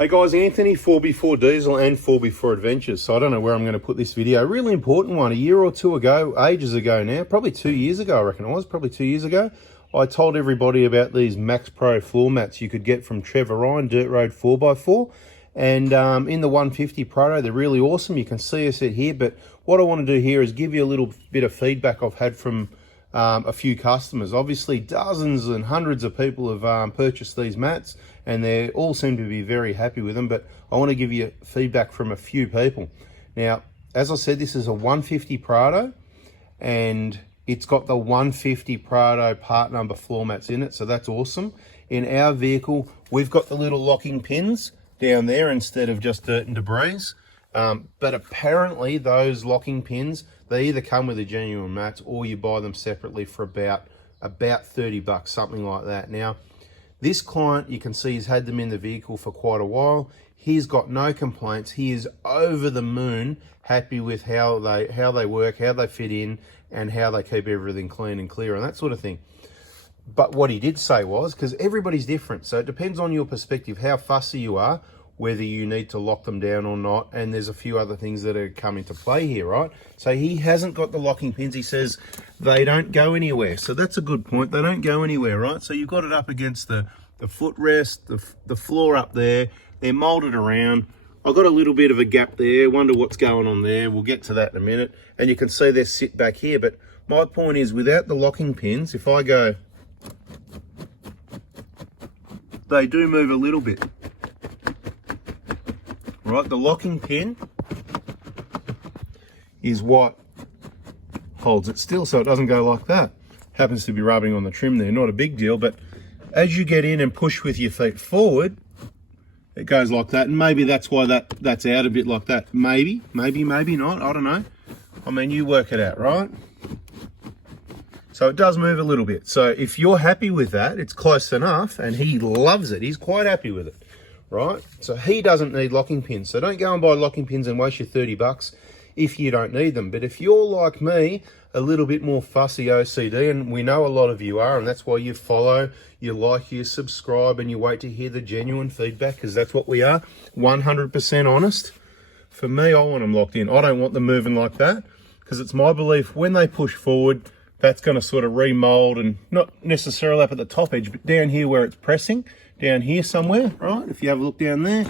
Hey guys, Anthony, 4x4 Diesel and 4x4 Adventures. So I don't know where I'm going to put this video. Really important one. A year or two ago, ages ago now, probably 2 years ago I reckon it was, probably 2 years ago, I told everybody about these Max Pro floor mats you could get from Trevor Ryan, Dirt Road 4x4. And in the 150 Proto, they're really awesome. You can see us here, but what I want to do here is give you a little bit of feedback I've had from a few customers. Obviously, dozens and hundreds of people have purchased these mats, and they all seem to be very happy with them, but I want to give you feedback from a few people. Now, as I said, this is a 150 Prado, and it's got the 150 Prado part number floor mats in it, so that's awesome. In our vehicle, we've got the little locking pins down there instead of just dirt and debris. But apparently those locking pins, they either come with the genuine mats or you buy them separately for about 30 bucks, something like that. Now, this client, you can see he's had them in the vehicle for quite a while. He's got no complaints. He is over the moon happy with how they work, how they fit in, and how they keep everything clean and clear and that sort of thing. But what he did say was, because everybody's different, so it depends on your perspective, how fussy you are, whether you need to lock them down or not, and there's a few other things that are come into play here, right? So he hasn't got the locking pins. He says they don't go anywhere. So that's a good point. They don't go anywhere, right? So you've got it up against the footrest, the floor up there. They're molded around. I've got a little bit of a gap there. Wonder what's going on there. We'll get to that in a minute. And you can see they sit back here. But my point is, without the locking pins, if I go, they do move a little bit. Right, the locking pin is what holds it still so it doesn't go like that. Happens to be rubbing on the trim there, not a big deal, but as you get in and push with your feet forward, it goes like that, and maybe that's why that's out a bit like that. Maybe not, I don't know. I mean, you work it out, right? So it does move a little bit. So if you're happy with that, it's close enough, and he loves it. He's quite happy with it. Right, so he doesn't need locking pins, so don't go and buy locking pins and waste your 30 bucks if you don't need them. But if you're like me, a little bit more fussy OCD, and we know a lot of you are, and that's why you follow, you like, you subscribe, and you wait to hear the genuine feedback, because that's what we are, 100% honest. For me, I want them locked in. I don't want them moving like that, because it's my belief when they push forward, that's going to sort of remold, and not necessarily up at the top edge, but down here where it's pressing, down here somewhere, right? If you have a look down there,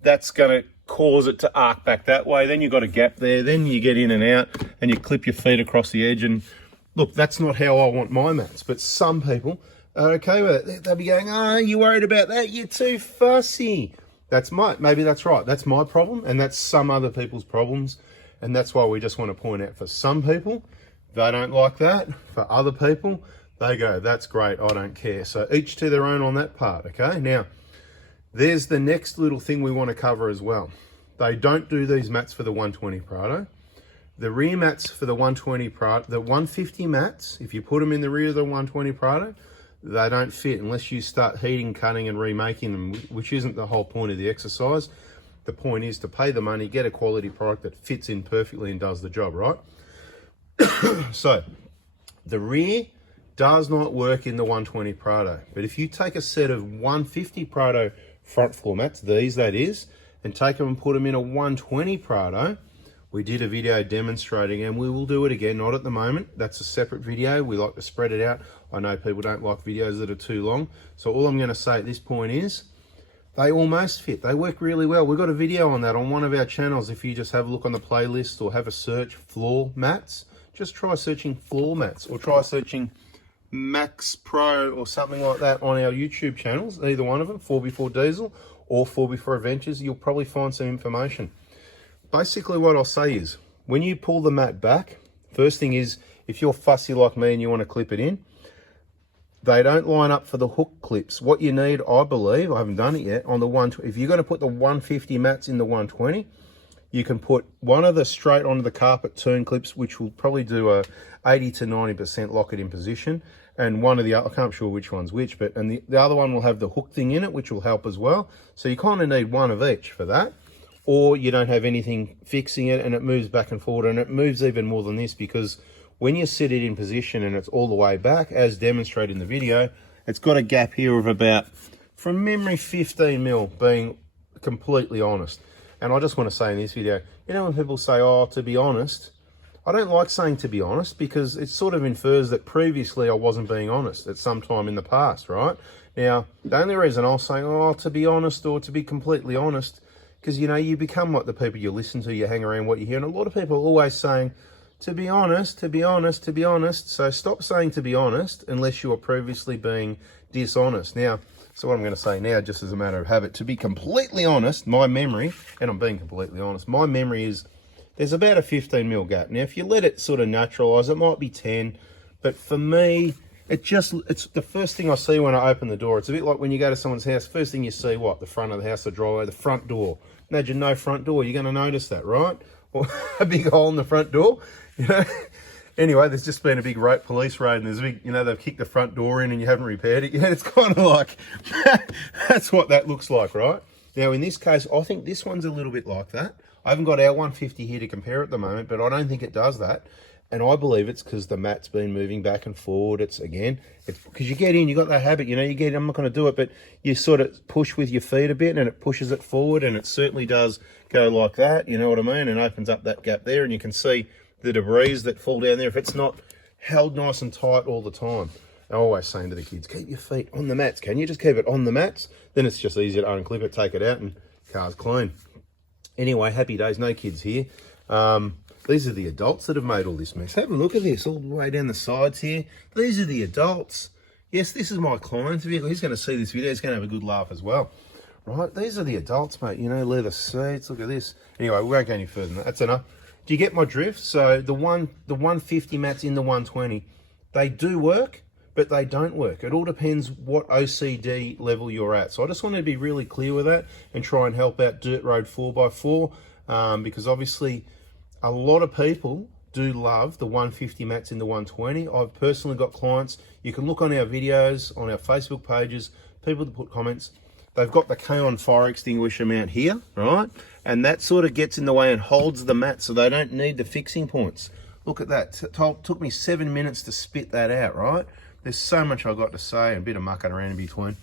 that's going to cause it to arc back that way. Then you've got a gap there. Then you get in and out and you clip your feet across the edge. And look, that's not how I want my mats. But some people are okay with it. They'll be going, oh, you worried about that? You're too fussy. Maybe that's right. That's my problem. And that's some other people's problems. And that's why we just want to point out, for some people, they don't like that. For other people, they go, that's great, I don't care. So each to their own on that part, okay? Now, there's the next little thing we want to cover as well. They don't do these mats for the 120 Prado. The rear mats for the 120 Prado, the 150 mats, if you put them in the rear of the 120 Prado, they don't fit unless you start heating, cutting, and remaking them, which isn't the whole point of the exercise. The point is to pay the money, get a quality product that fits in perfectly and does the job, right? So, the rear does not work in the 120 Prado. But if you take a set of 150 Prado front floor mats, these that is, and take them and put them in a 120 Prado, we did a video demonstrating, and we will do it again, not at the moment. That's a separate video. We like to spread it out. I know people don't like videos that are too long. So all I'm going to say at this point is, they almost fit. They work really well. We've got a video on that on one of our channels. If you just have a look on the playlist or have a search floor mats, just try searching floor mats or try searching Max Pro or something like that on our YouTube channels, either one of them, 4x4 Diesel or 4x4 Adventures. You'll probably find some information. Basically what I'll say is, when you pull the mat back, first thing is, if you're fussy like me and you want to clip it in, they don't line up for the hook clips. What you need, I believe, I haven't done it yet, on the if you're going to put the 150 mats in the 120, you can put one of the straight onto the carpet turn clips, which will probably do a 80 to 90% lock it in position. And one of the other, I can't sure which one's which, but and the other one will have the hook thing in it, which will help as well. So you kind of need one of each for that. Or you don't have anything fixing it and it moves back and forward, and it moves even more than this, because when you sit it in position and it's all the way back, as demonstrated in the video, it's got a gap here of about, from memory, 15 mil being completely honest. And I just want to say in this video, you know, when people say, oh, to be honest, I don't like saying to be honest, because it sort of infers that previously I wasn't being honest at some time in the past, right? Now, the only reason I'll say, oh, to be honest or to be completely honest, because, you know, you become what the people you listen to, you hang around what you hear. And a lot of people are always saying, to be honest, to be honest, to be honest. So stop saying to be honest unless you were previously being dishonest. Now, so what I'm going to say now, just as a matter of habit, to be completely honest, my memory, and I'm being completely honest, my memory is there's about a 15 mil gap. Now, if you let it sort of naturalize, it might be 10, but for me, it's the first thing I see when I open the door. It's a bit like when you go to someone's house, first thing you see, what? The front of the house, the driveway, the front door. Imagine no front door, you're going to notice that, right? Or a big hole in the front door, you know? Anyway, there's just been a big police raid, and there's a big, you know, they've kicked the front door in and you haven't repaired it yet. It's kind of like, that's what that looks like, right? Now, in this case, I think this one's a little bit like that. I haven't got our 150 here to compare at the moment, but I don't think it does that. And I believe it's because the mat's been moving back and forward. It's because you get in, you got that habit, you know, you get in, I'm not going to do it, but you sort of push with your feet a bit and it pushes it forward, and it certainly does go like that, you know what I mean? And opens up that gap there, and you can see the debris that fall down there if it's not held nice and tight all the time. I'm always saying to the kids, keep your feet on the mats. Can you just keep it on the mats? Then it's just easier to unclip it, take it out, and car's clean. Anyway, happy days, no kids here. These are the adults that have made all this mess. Have a look at this, all the way down the sides here. These are the adults. Yes, this is my client's vehicle. He's going to see this video. He's going to have a good laugh as well. Right, these are the adults, mate. You know, leather seats. Look at this. Anyway, we won't go any further than that. That's enough. Do you get my drift? So the 150 mats in the 120, they do work, but they don't work. It all depends what OCD level you're at. So I just want to be really clear with that and try and help out Dirt Road 4x4, because obviously a lot of people do love the 150 mats in the 120. I've personally got clients, you can look on our videos, on our Facebook pages, people that put comments, they've got the K-On fire extinguisher mount here, right? And that sort of gets in the way and holds the mat, so they don't need the fixing points. Look at that, took me 7 minutes to spit that out, right? There's so much I've got to say, and a bit of mucking around in between.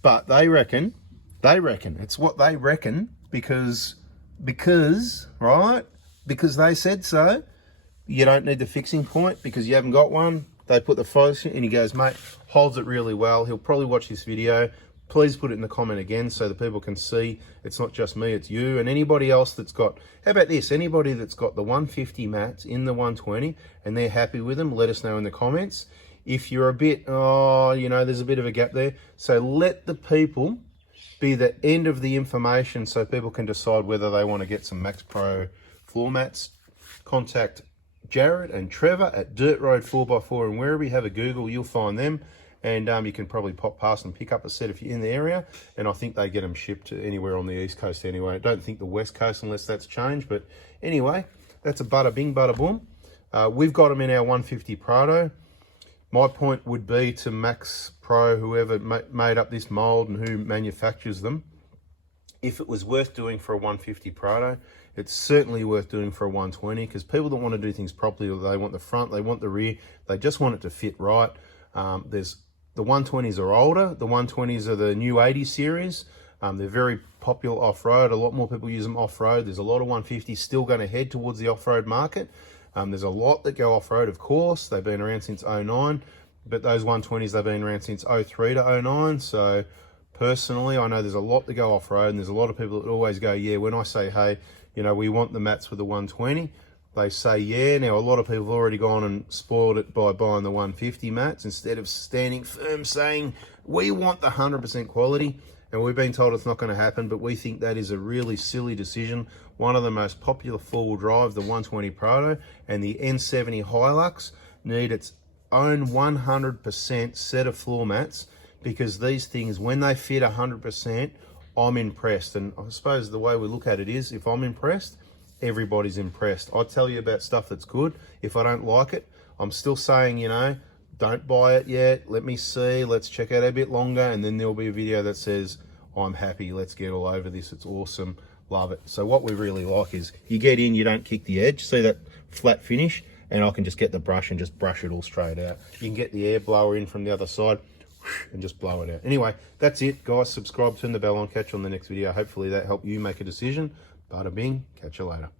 But they reckon, it's what they reckon, because, right? Because they said so. You don't need the fixing point because you haven't got one. They put the photos in, and he goes, mate, holds it really well. He'll probably watch this video. Please put it in the comment again so that people can see it's not just me, it's you and anybody else that's got, how about this, anybody that's got the 150 mats in the 120 and they're happy with them, let us know in the comments. If you're a bit, oh, you know, there's a bit of a gap there. So let the people be the end of the information so people can decide whether they want to get some Max Pro floor mats. Contact Jared and Trevor at Dirt Road 4x4, and wherever you have a Google, you'll find them. And you can probably pop past and pick up a set if you're in the area. And I think they get them shipped to anywhere on the East Coast anyway. I don't think the West Coast unless that's changed. But anyway, that's a bada bing, bada boom. We've got them in our 150 Prado. My point would be to Max Pro, whoever made up this mold and who manufactures them, if it was worth doing for a 150 Prado, it's certainly worth doing for a 120, because people don't want to do things properly. They want the front, they want the rear, they just want it to fit right. The 120s are older. The 120s are the new 80 series. They're very popular off-road. A lot more people use them off-road. There's a lot of 150s still going to head towards the off-road market. There's a lot that go off-road, of course. They've been around since 09, but those 120s, they've been around since 03 to 09. So personally, I know there's a lot that go off-road, and there's a lot of people that always go, yeah, when I say, hey, you know, we want the mats for the 120, they say, yeah. Now, a lot of people have already gone and spoiled it by buying the 150 mats instead of standing firm saying, we want the 100% quality. And we've been told it's not going to happen, but we think that is a really silly decision. One of the most popular four-wheel drive, the 120 Prado, and the N70 Hilux need its own 100% set of floor mats, because these things, when they fit 100%, I'm impressed. And I suppose the way we look at it is, if I'm impressed, everybody's impressed. I tell you about stuff that's good. If I don't like it, I'm still saying, you know, don't buy it yet. Let me see. Let's check out a bit longer. And then there'll be a video that says, I'm happy. Let's get all over this. It's awesome. Love it. So what we really like is you get in, you don't kick the edge. See that flat finish? And I can just get the brush and just brush it all straight out. You can get the air blower in from the other side. and just blow it out. Anyway, that's it, guys. Subscribe, turn the bell on, catch you on the next video. Hopefully that helped you make a decision. Bada bing, catch you later.